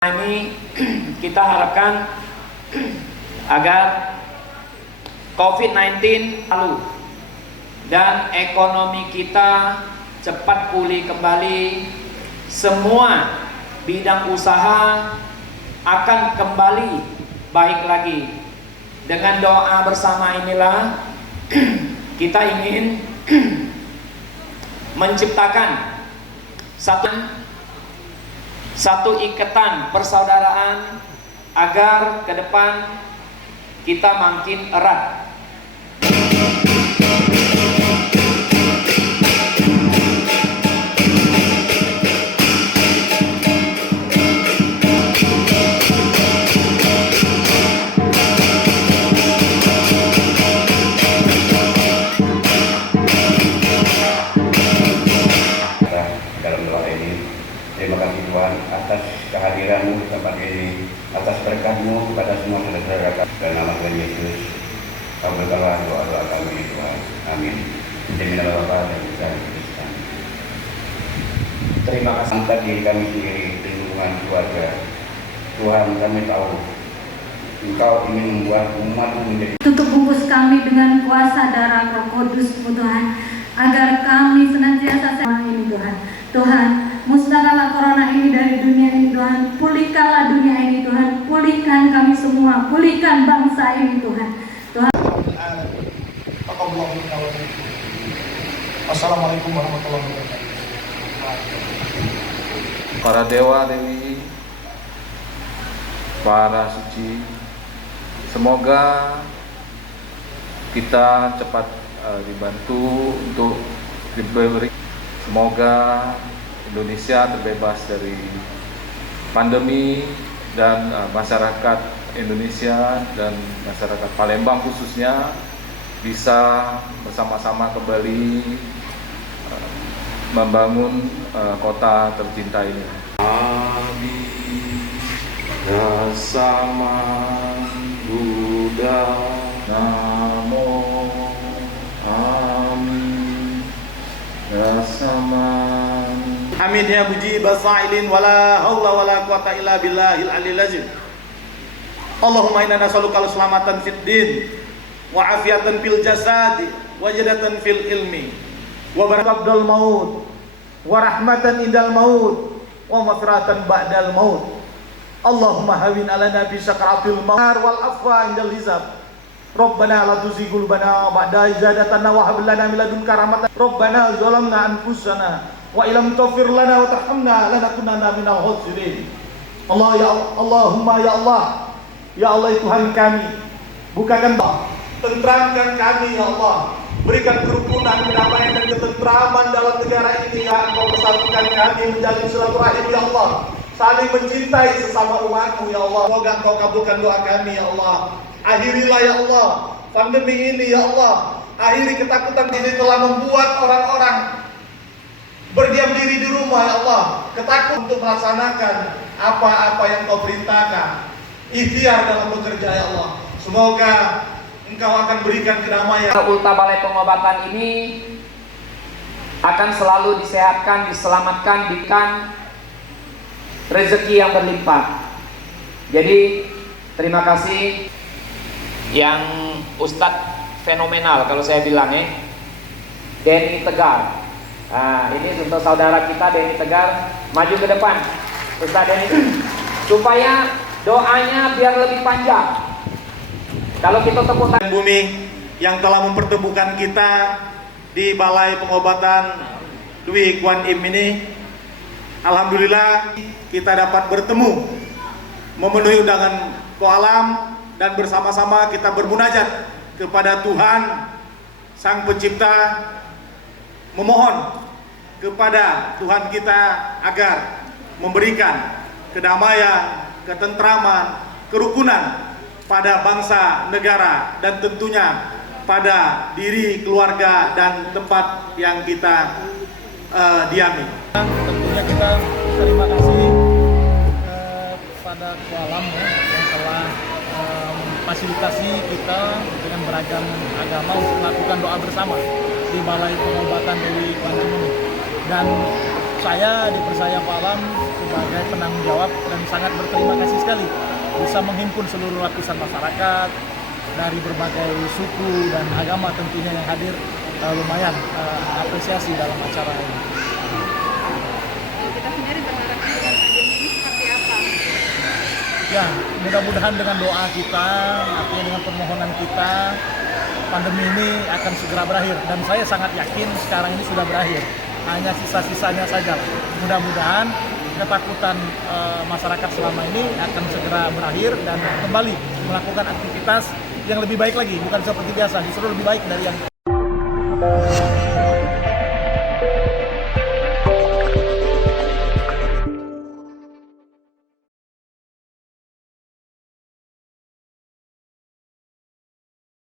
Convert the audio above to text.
Ini kita harapkan agar COVID-19 lalu dan ekonomi kita cepat pulih kembali. Semua bidang usaha akan kembali baik lagi. Dengan doa bersama inilah kita ingin menciptakan satu ikatan persaudaraan agar ke depan kita makin erat. Dalam doa ini, terima kasih Tuhan atas kehadiran-Mu di tempat ini, atas berkat-Mu kepada semua saudara-saudara kami. Dalam nama Tuhan Yesus, kabulkanlah doa-doa kami Tuhan. Amin. Demi nama Bapa dan Putra dan Roh Kudus. Terima kasih. Angkat diri kami sendiri di lingkungan keluarga. Tuhan, kami tahu Engkau ingin membuat umat-Mu menjadi. Tutup bungkus kami dengan kuasa darah Roh Kudus, Tuhan, agar kami senantiasa sehat ini, Tuhan. Tuhan, musnahkanlah corona ini dari dunia ini, Tuhan. Pulihkanlah dunia ini, Tuhan. Pulihkan kami semua. Pulihkan bangsa ini, Tuhan. Tuhan. Assalamualaikum warahmatullahi wabarakatuh. Para dewa dewi, para suci, semoga kita cepat dibantu untuk diberi. Semoga Indonesia terbebas dari pandemi dan masyarakat Indonesia dan masyarakat Palembang khususnya bisa bersama-sama kembali membangun kota tercinta ini. Abi Dasama Buddha Namo Amin Rasaman. Amin ya puji basailin wala haula wala quwata illa billahil aliyil azim. Allahumma inna nas'aluka al-salamatan fid din wa afiatan fil jasad wa jadatan fil ilmi wa barakadal maut wa rahmatan indal maut wa maghfiratan ba'dal maut. Allahumma hawin alana bi sakaratil maut wal afwa indal hisab. Rabbana la tuzigh qulubana ba'da idh hadaytana wa hab lana min ladunka rahmatan. Rabbana zalamna anfusana wa illam taghfir lana wa tarhamna lanakunanna minal khasirin. Allahumma ya Allah, ya Allah Tuhan kami, bukakan tentramkan kami ya Allah, berikan kerukunan, kedamaian dan ketentraman dalam negara ini ya. Engkau persatukan kami menjalin silaturahim ya Allah, saling mencintai sesama umatmu ya Allah. Semoga Engkau kabulkan doa kami ya Allah. Akhirilah ya Allah pandemi ini ya Allah. Akhiri ketakutan ini telah membuat orang-orang berdiam diri di rumah ya Allah, ketakut untuk melaksanakan apa-apa yang Kau perintahkan, ikhtiar dalam bekerja ya Allah. Semoga Engkau akan berikan kedamaian. Ulta Balai Pengobatan ini akan selalu disehatkan, diselamatkan, diberikan rezeki yang berlimpah. Jadi terima kasih yang Ustadz fenomenal kalau saya bilang ya, Denny Tegar. Nah, ini untuk saudara kita Denny Tegar, maju ke depan Ustadz Denny supaya doanya biar lebih panjang. Kalau kita tepuk tangan Bumi yang telah mempertemukan kita di Balai Pengobatan Dwi Kuan Im ini, alhamdulillah kita dapat bertemu, memenuhi undangan Ko Alam, dan bersama-sama kita bermunajat kepada Tuhan Sang Pencipta, memohon kepada Tuhan kita agar memberikan kedamaian, ketentraman, kerukunan pada bangsa, negara, dan tentunya pada diri, keluarga, dan tempat yang kita diami. Tentunya kita terima kasih pada Kualam ya, yang telah memfasilitasi kita dengan beragam agama untuk melakukan doa bersama di Balai Pengobatan Dwi Kuan Im ini. Dan saya dipercaya Pak Alam sebagai penanggung jawab dan dan sangat berterima kasih sekali bisa menghimpun seluruh lapisan masyarakat dari berbagai suku dan agama tentunya yang hadir. Lumayan apresiasi dalam acara ini. Kita sendiri berharap dengan pandemi ini seperti apa? Ya, mudah-mudahan dengan doa kita, artinya dengan permohonan kita, pandemi ini akan segera berakhir. Dan saya sangat yakin sekarang ini sudah berakhir. Hanya sisa-sisanya saja. Mudah-mudahan ketakutan masyarakat selama ini akan segera berakhir dan kembali melakukan aktivitas yang lebih baik lagi. Bukan seperti biasa, justru lebih baik dari yang